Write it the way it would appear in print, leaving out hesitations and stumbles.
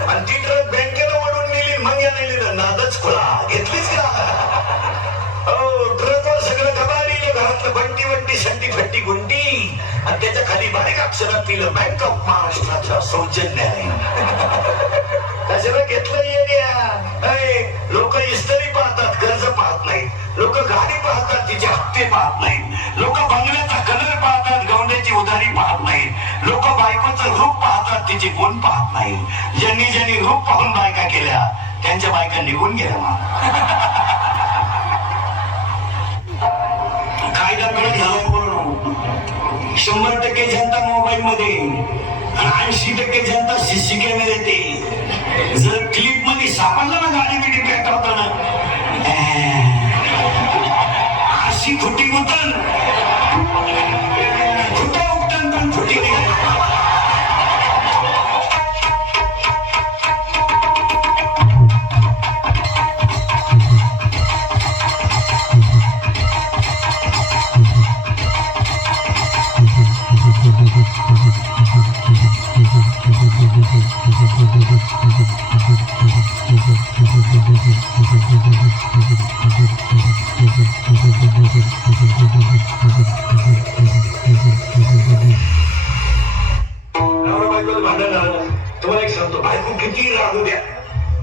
आणि ती ट्रक बँकेला ओढून नेली, मग या नेली नादच खुळा घेतलीच का? ट्रकवर सगळं गबारीलं, घरातलं बंटी वंटी संटी फट्टी गुंडी, आणि त्याच्या खाली बारीक अक्षरात लिहिलं बँक ऑफ महाराष्ट्राच्या सौजन्याने. कशाला घेतलं येड्या? लोक इस्त्री पाहतात, कर्ज पाहत नाहीत. लोक गाडी पाहतात, तिचे हप्ते पाहत नाहीत. लोक बंगल्याचा कलर पाहतात, गवंड्याची उधारी पाहत नाहीत. लोक बायकोचं रूप पाहतात, तिचे गुण पाहत नाहीत. ज्यांनी ज्यांनी रूप पाहून बायका केल्या, त्यांच्या बायका निघून गेल्या. कायदा कडक झाला पूर्ण. 100% जनता मोबाईल मध्ये, 80% जनता सीसी कॅमेरे येते. जर क्लिप मध्ये सापडलं ना गाडी बिडी पेटवताना, अशी फुटी उतन फुटा उठन पण फुटी नाही. तुम्हाला एक सांगतो, बायको किती रागू द्या,